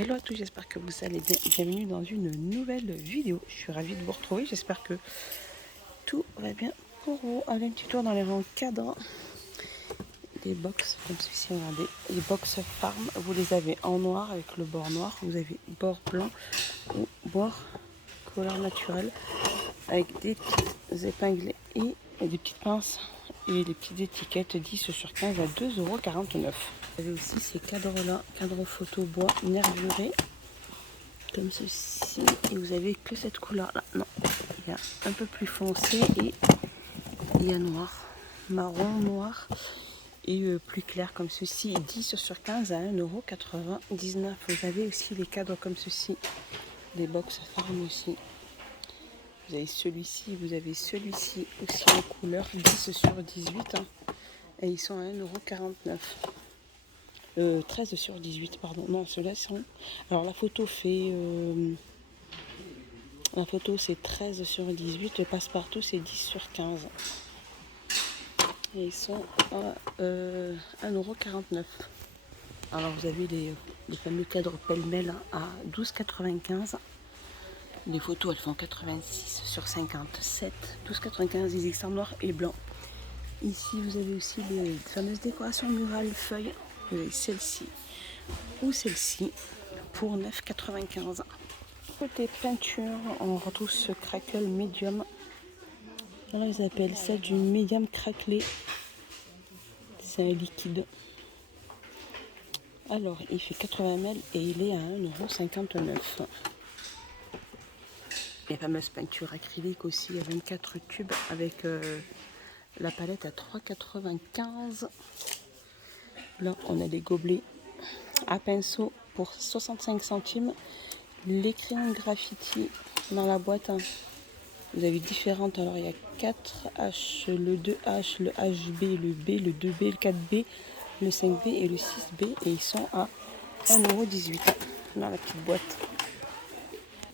Hello à tous, j'espère que vous allez bien. Bienvenue dans une nouvelle vidéo. Je suis ravie de vous retrouver. J'espère que tout va bien pour vous. Allez, un petit tour dans les rangs cadres. Des box comme ceci, regardez. Les box farm, vous les avez en noir avec le bord noir. Vous avez bord blanc ou bord couleur naturelle avec des petites épingles et des petites pinces et des petites étiquettes 10 sur 15 à 2,49 €. Vous avez aussi ces cadres-là, cadre photo bois nervuré, comme ceci. Et vous avez que cette couleur-là. Non, il y a un peu plus foncé et il y a noir, marron, noir et plus clair comme ceci. 10 sur 15 à 1,99 €. Vous avez aussi des cadres comme ceci, des box farm aussi. Vous avez celui-ci, vous avez celui-ci aussi en couleur 10 sur 18 hein, et ils sont à 1,49 €. 13 sur 18, pardon. Non, ceux-là sont. Alors la photo fait. La photo c'est 13 sur 18, le passe-partout c'est 10 sur 15. Et ils sont à 1,49 €. Alors vous avez les fameux cadres pêle-mêle à 12,95 €. Les photos elles font 86 sur 57, 12,95 €, ils existent en noir et blanc. Ici vous avez aussi les fameuses décorations murales feuilles, celle-ci ou celle-ci pour 9,95 €. Côté peinture, on retrouve ce crackle médium. Là ils appellent ça du médium craquelé. C'est un liquide. Alors il fait 80 ml et il est à 1,59 €. Les fameuses peintures acryliques aussi à 24 tubes avec la palette à 3,95 €. Là on a des gobelets à pinceau pour 65 centimes. Les crayons graffiti dans la boîte, hein. Vous avez différentes. Alors il y a 4H, le 2H, le HB, le B, le 2B, le 4B, le 5B et le 6B. Et ils sont à 1,18 € dans la petite boîte.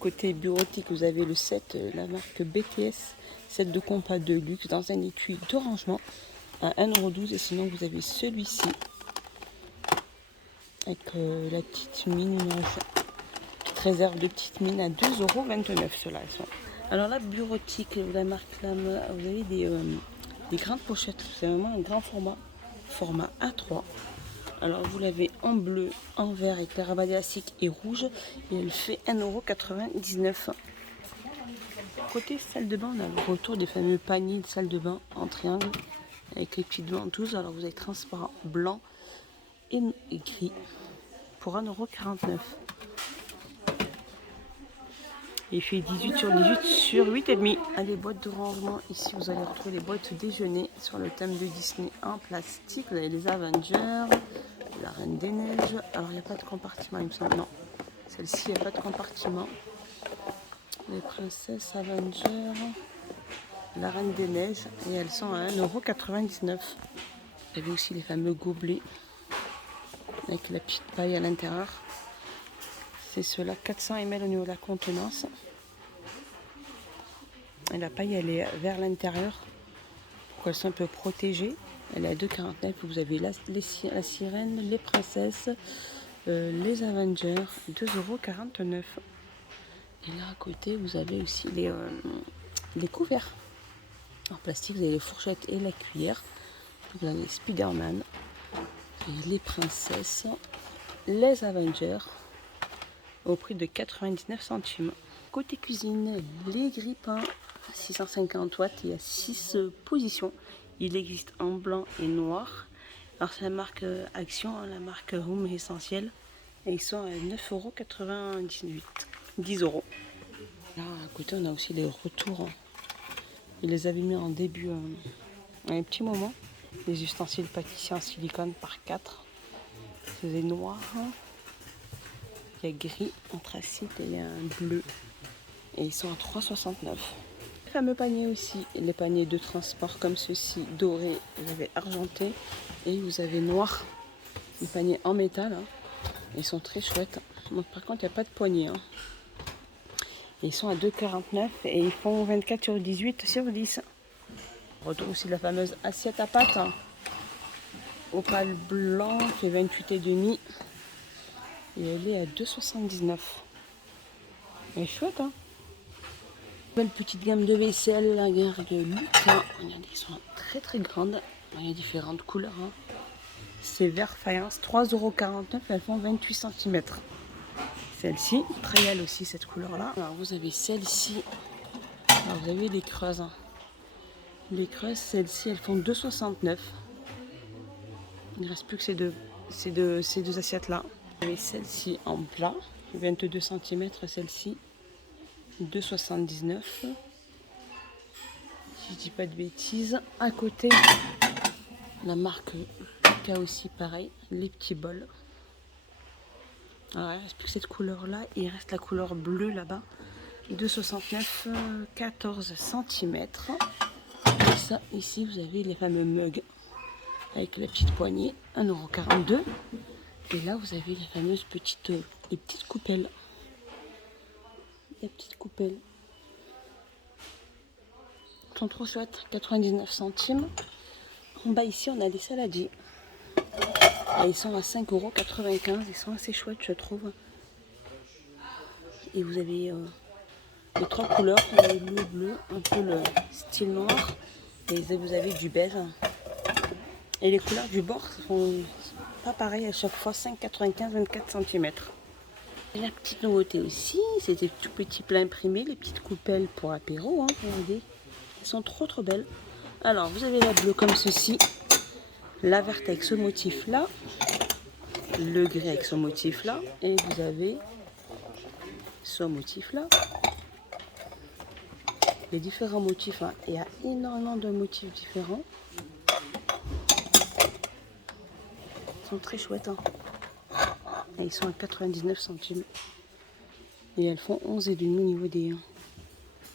Côté bureautique, vous avez le set, la marque BTS, set de compas de luxe dans un étui de rangement à 1,12 €. Et sinon, vous avez celui-ci avec la petite mine, petite réserve de petite mine à 2,29 €. Ceux-là, ils sont. Alors la bureautique, la marque Lame, vous avez des grandes pochettes. C'est vraiment un grand format A3. Alors vous l'avez en bleu, en vert avec parabat élastique et rouge et elle fait 1,99 €. Côté salle de bain, on a le retour des fameux paniers de salle de bain en triangle avec les petites ventouses. Alors vous avez transparent, blanc et gris pour 1,49 €. Il fait 18 sur 18 sur 8,5 €. À les boîtes de rangement, ici vous allez retrouver les boîtes déjeuner sur le thème de Disney en plastique. Vous avez les Avengers, la Reine des Neiges. Alors il n'y a pas de compartiment, il me semble. Non, celle-ci, il n'y a pas de compartiment. Les princesses Avengers, la Reine des Neiges, et elles sont à 1,99 €. Vous avez aussi les fameux gobelets avec la petite paille à l'intérieur. C'est ceux-là, 400 ml au niveau de la contenance. Et la paille, elle est vers l'intérieur pour qu'elle soit un peu protégée. Elle est à 2,49 €. Vous avez la sirène, les princesses, les Avengers, 2,49 €. Et là à côté, vous avez aussi les couverts en plastique. Vous avez les fourchettes et la cuillère. Vous avez les Spider-Man, et les princesses, les Avengers au prix de 99 centimes. Côté cuisine, les grille-pains 650 watts, il y a 6 positions. Il existe en blanc et noir. Alors c'est la marque Action, hein, la marque Home Essentiel. Et ils sont à 9,98 €, 10 €. Là à côté on a aussi les retours. Ils les avaient mis en début, un petit moment. Les ustensiles pâtissiers en silicone par 4. C'est noir. Il y a gris, anthracite et il y a un bleu. Et ils sont à 3,69 €. Les fameux paniers aussi. Les paniers de transport comme ceci, doré, vous avez argenté et vous avez noir. Les paniers en métal, hein. Ils sont très chouettes. Donc, par contre, il n'y a pas de poignée, hein. Ils sont à 2,49 € et ils font 24 sur 18 sur 10. On retrouve aussi la fameuse assiette à pâte, hein. Opale blanc, fait 28,5 €. Et elle est à 2,79 €. Elle est chouette, hein. Belle petite gamme de vaisselle, la gare de Lucas. Regardez, ils sont très très grandes. Il y a différentes couleurs, hein. C'est vert faïence, 3,49 €. Elles font 28 cm. Celle-ci, très belle aussi cette couleur-là. Alors vous avez celle-ci. Alors vous avez les creuses, hein. Les creuses, celles-ci, elles font 2,69 €. Il ne reste plus que ces deux assiettes-là. Vous avez celle-ci en plat, 22 cm, celle-ci, 2,79 €. Si je dis pas de bêtises. À côté, la marque Lucas aussi, pareil, les petits bols. Alors, il ne reste plus que cette couleur-là. Il reste la couleur bleue là-bas. 2,69 €, 14 cm. Et ça, ici, vous avez les fameux mugs avec la petite poignée, 1,42 €. Et là, vous avez les fameuses les petites coupelles. Les petites coupelles. Elles sont trop chouettes, 99 centimes. En bas, ici, on a des saladiers. Et ils sont à 5,95 €. Ils sont assez chouettes, je trouve. Et vous avez les trois couleurs, le bleu, un peu le style noir. Et vous avez du beige. Et les couleurs du bord sont pas pareilles à chaque fois, 5,95 €, 24 cm. Et la petite nouveauté aussi, c'est des tout petits plats imprimés, les petites coupelles pour apéro, hein, regardez. Elles sont trop trop belles. Alors, vous avez la bleue comme ceci, la verte avec ce motif-là, le gris avec ce motif-là, et vous avez ce motif-là. Les différents motifs, hein. Il y a énormément de motifs différents. Ils sont très chouettes, hein. Et ils sont à 99 centimes. Et elles font 11,5 € au niveau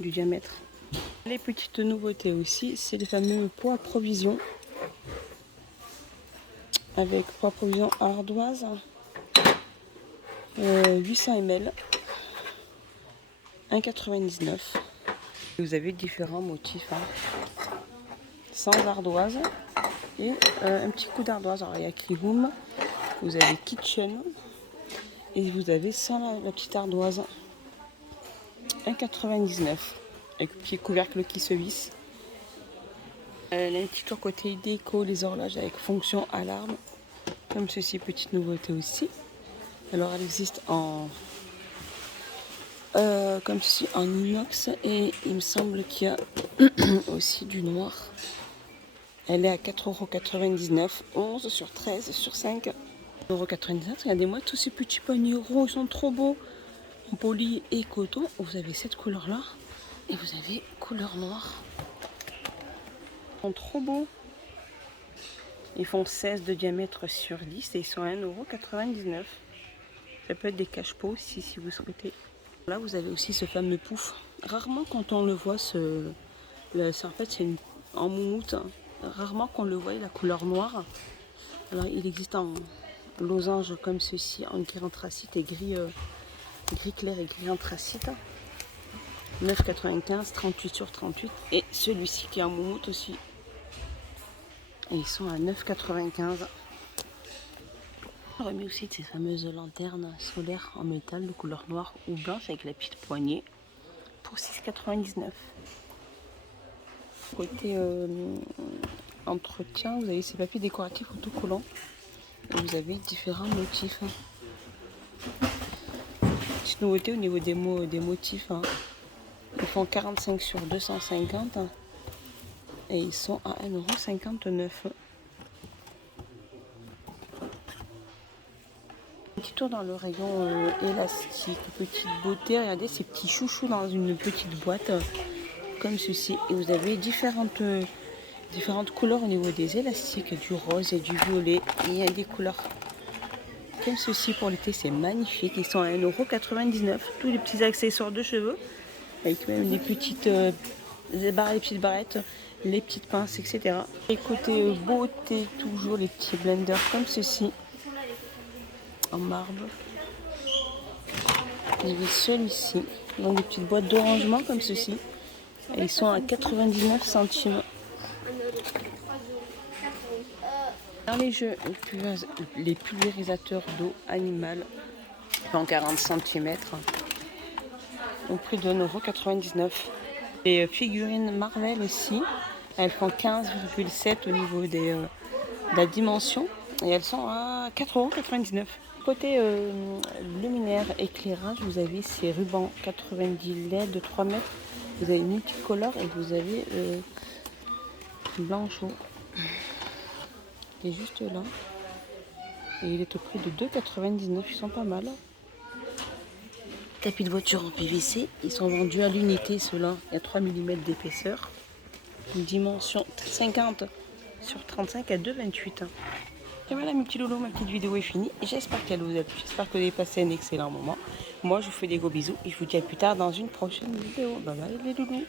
du diamètre. Les petites nouveautés aussi, c'est les fameux poids provision. Avec poids provision ardoise, 800 ml, 1,99 €. Vous avez différents motifs, hein. Sans ardoise et un petit coup d'ardoise. Alors il y a Krihoum, vous avez Kitchen et vous avez sans la petite ardoise, 1,99 € avec le petit couvercle qui se visse. Les petits tours côté déco, les horloges avec fonction alarme, comme ceci, petite nouveauté aussi. Alors elle existe en comme ceci en inox et il me semble qu'il y a aussi du noir. Elle est à 4,99 €, 11 sur 13 sur 5,99 €. Regardez-moi tous ces petits paniers ronds, ils sont trop beaux. En poly et coton, vous avez cette couleur-là et vous avez couleur noire. Ils sont trop beaux. Ils font 16 de diamètre sur 10 et ils sont à 1,99 €. Ça peut être des cache-pots aussi si vous souhaitez. Là, vous avez aussi ce fameux pouf. Rarement quand on le voit, en fait, c'est en moumoute. Hein. Rarement qu'on le voit, la couleur noire. Alors, il existe en losange comme ceci, en gris anthracite et gris clair et gris anthracite. 9,95 €, 38 sur 38. Et celui-ci qui est en moumoute aussi. Et ils sont à 9,95 €. On remet aussi de ces fameuses lanternes solaires en métal de couleur noire ou blanche avec la petite poignée pour 6,99 €. Côté entretien, vous avez ces papiers décoratifs autocollants et vous avez différents motifs. Petite nouveauté au niveau des motifs, hein. Ils font 45 sur 250 et ils sont à 1,59 €. Un petit tour dans le rayon élastique, petite beauté. Regardez ces petits chouchous dans une petite boîte comme ceci. Et vous avez différentes couleurs au niveau des élastiques, du rose et du violet. Et il y a des couleurs comme ceci pour l'été, c'est magnifique. Ils sont à 1,99 €. Tous les petits accessoires de cheveux avec même les petites les petites barrettes, les petites pinces, etc. Et côté beauté, toujours les petits blenders comme ceci en marbre. Il y avait celui-ci dans des petites boîtes de rangement comme ceci. Et ils sont à 99 centimes. Dans les jeux, les pulvérisateurs d'eau animale en 40 cm au prix de 1,99 €. Les figurines Marvel aussi, elles font 15,7 au niveau de la dimension et elles sont à 4,99 €. Côté luminaire éclairage, vous avez ces rubans 90 LED de 3 mètres. Vous avez multicolore et vous avez blanchot. Il est juste là. Et il est au prix de 2,99 €. Ils sont pas mal. Tapis de voiture en PVC. Ils sont vendus à l'unité, ceux-là. Il y a 3 mm d'épaisseur. Une dimension 50 sur 35 à 2,28 €. Et voilà mes petits loulous, ma petite vidéo est finie. J'espère qu'elle vous a plu. J'espère que vous avez passé un excellent moment. Moi, je vous fais des gros bisous et je vous dis à plus tard dans une prochaine vidéo. Bye bye les loulous.